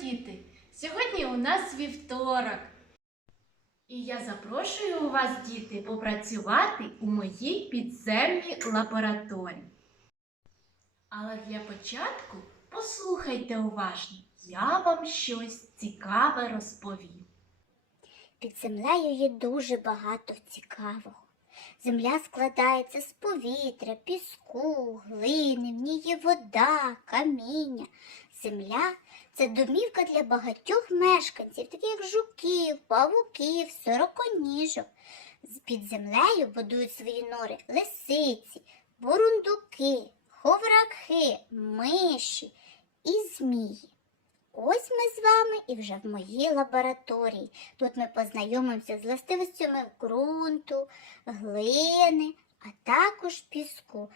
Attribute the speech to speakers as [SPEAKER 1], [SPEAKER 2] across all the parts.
[SPEAKER 1] діти! Сьогодні у нас вівторок. І я запрошую у вас, діти, попрацювати у моїй підземній лабораторії. Але для початку послухайте уважно, я вам щось цікаве розповім.
[SPEAKER 2] Під землею є дуже багато цікавого. Земля складається з повітря, піску, глини, в ній є вода, каміння. Земля це домівка для багатьох мешканців, таких як жуків, павуків, сороконіжок. Під землею будують свої нори лисиці, бурундуки, ховрахи, миші і змії. Ось ми з вами і вже в моїй лабораторії. Тут ми познайомимося з властивостями ґрунту, глини, а також піску.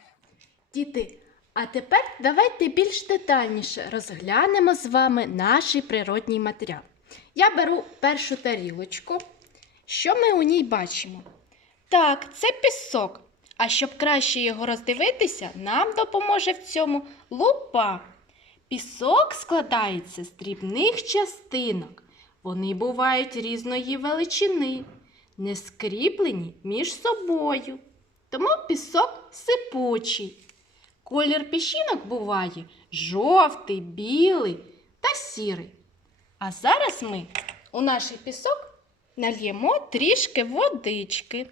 [SPEAKER 1] Діти, а тепер давайте більш детальніше розглянемо з вами наш природній матеріал. Я беру першу тарілочку. Що ми у ній бачимо? Так, це пісок. А щоб краще його роздивитися, нам допоможе в цьому лупа. Пісок складається з дрібних частинок. Вони бувають різної величини, не скріплені між собою. Тому пісок сипучий. Колір піщинок буває жовтий, білий та сірий. А зараз ми у наш пісок нальємо трішки водички.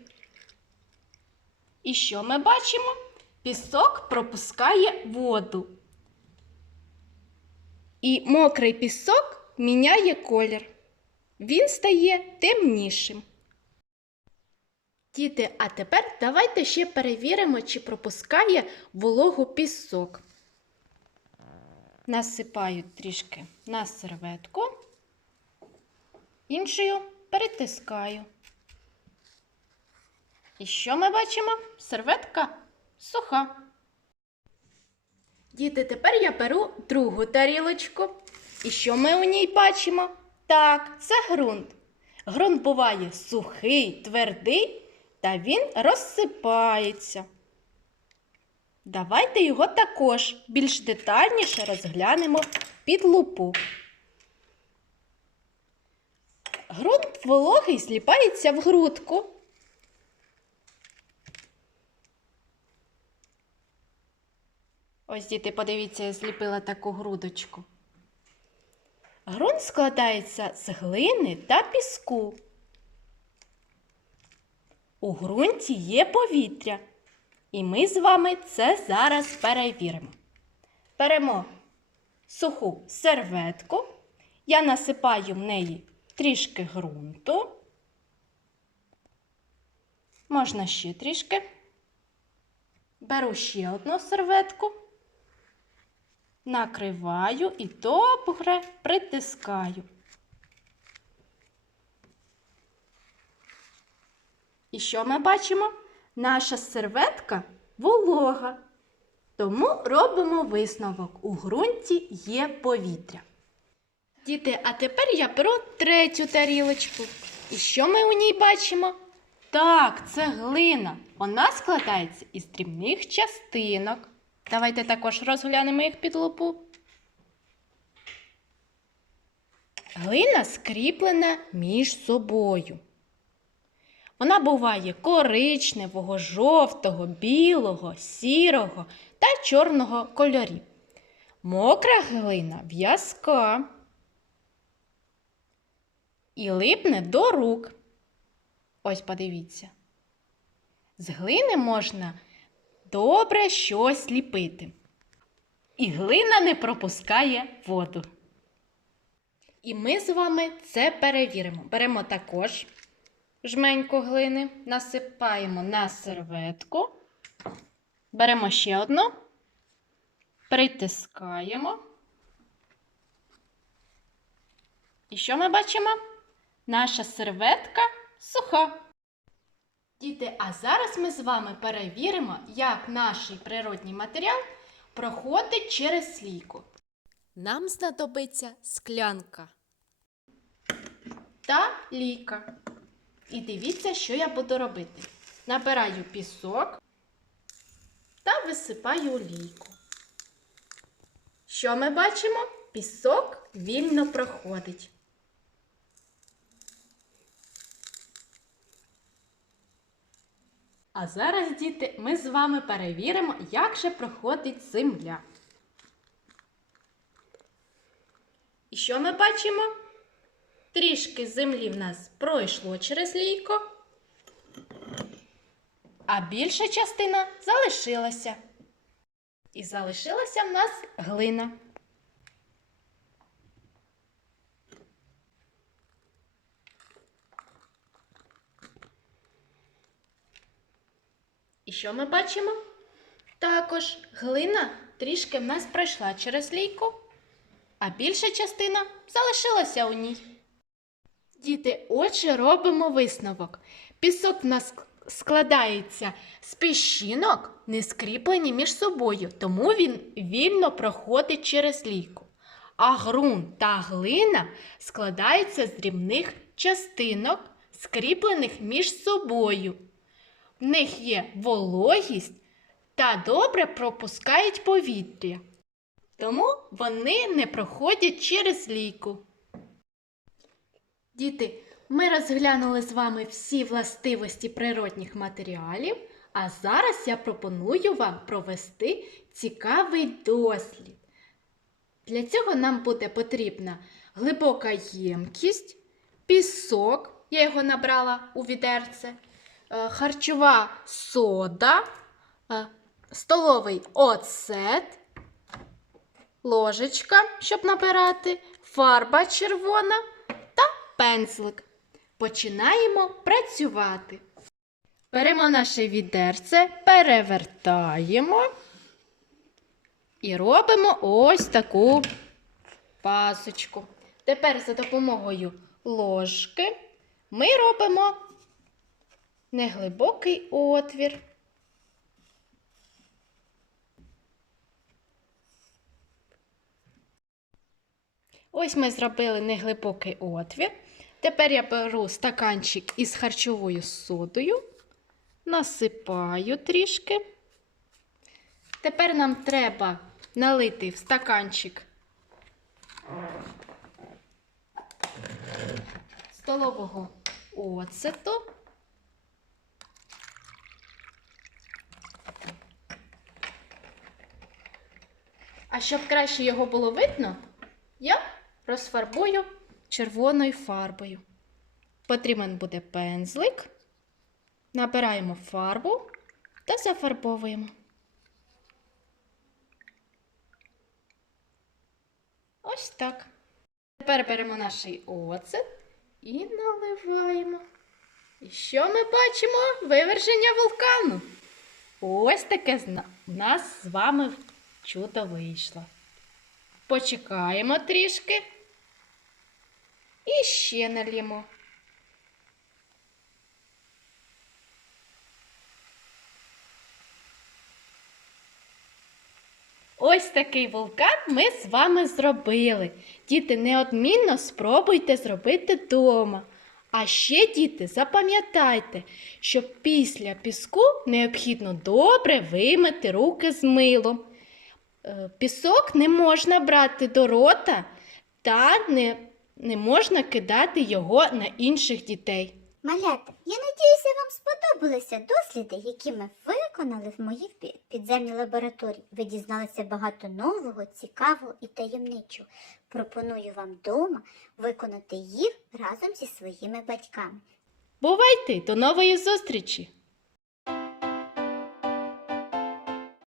[SPEAKER 1] І що ми бачимо? Пісок пропускає воду. І мокрий пісок міняє колір. Він стає темнішим. Діти, а тепер давайте ще перевіримо, чи пропускає вологу пісок. Насипаю трішки на серветку, іншою перетискаю. І що ми бачимо? Серветка суха. Діти, тепер я беру другу тарілочку. І що ми у ній бачимо? Так, це ґрунт. Ґрунт буває сухий, твердий, та він розсипається. Давайте його також більш детальніше розглянемо під лупу. Ґрунт вологий зліпається в грудку. Ось, діти, подивіться, я зліпила таку грудочку. Ґрунт складається з глини та піску. У ґрунті є повітря, і ми з вами це зараз перевіримо. Беремо суху серветку, я насипаю в неї трішки ґрунту. Можна ще трішки. Беру ще одну серветку, накриваю і добре притискаю. І що ми бачимо? Наша серветка волога. Тому робимо висновок. У ґрунті є повітря. Діти, а тепер я беру третю тарілочку. І що ми у ній бачимо? Так, це глина. Вона складається із дрібних частинок. Давайте також розглянемо їх під лупу. Глина скріплена між собою. Вона буває коричневого, жовтого, білого, сірого та чорного кольорів. Мокра глина в'язка і липне до рук. Ось подивіться. З глини можна добре щось ліпити. І глина не пропускає воду. І ми з вами це перевіримо. Беремо також жменьку глини, насипаємо на серветку, беремо ще одну, притискаємо. І що ми бачимо? Наша серветка суха. Діти, а зараз ми з вами перевіримо, як наш природній матеріал проходить через слійку. Нам знадобиться склянка та лійка. І дивіться, що я буду робити. Набираю пісок та висипаю у лійку. Що ми бачимо? Пісок вільно проходить. А зараз, діти, ми з вами перевіримо, як же проходить земля. І що ми бачимо? Трішки землі в нас пройшло через лійко, а більша частина залишилася. І залишилася в нас глина. І що ми бачимо? Також глина трішки в нас пройшла через лійку, а більша частина залишилася у ній. Діти, отже, робимо висновок. Пісок в нас складається з піщинок, не скріплені між собою, тому він вільно проходить через лійку. А ґрунт та глина складаються з дрібних частинок, скріплених між собою. В них є вологість та добре пропускають повітря. Тому вони не проходять через лійку. Діти, ми розглянули з вами всі властивості природних матеріалів, а зараз я пропоную вам провести цікавий дослід. Для цього нам буде потрібна глибока ємкість, пісок, я його набрала у відерце, е, харчова сода, е, столовий оцет, ложечка, щоб набирати, фарба червона пензлик. Починаємо працювати. Беремо наше відерце, перевертаємо і робимо ось таку пасочку. Тепер за допомогою ложки ми робимо неглибокий отвір. Ось ми зробили неглибокий отвір. Тепер я беру стаканчик із харчовою содою, насипаю трішки. Тепер нам треба налити в стаканчик столового оцету. А щоб краще його було видно, я розфарбую червоною фарбою. Потрібен буде пензлик. Набираємо фарбу та зафарбовуємо. Ось так. Тепер беремо наш оцет і наливаємо. І що ми бачимо? Виверження вулкану. Ось таке в нас з вами чудо вийшло. Почекаємо трішки. І ще налємо. Ось такий вулкан ми з вами зробили. Діти, неодмінно спробуйте зробити вдома. А ще, діти, запам'ятайте, що після піску необхідно добре вимити руки з милом. Е, Пісок не можна брати до рота та не, не можна кидати його на інших дітей.
[SPEAKER 2] Малята, я надіюся, вам сподобалися досліди, які ми виконали в моїй підземній лабораторії. Ви дізналися багато нового, цікавого і таємничого. Пропоную вам вдома виконати їх разом зі своїми батьками.
[SPEAKER 1] Бувайте, до нової зустрічі!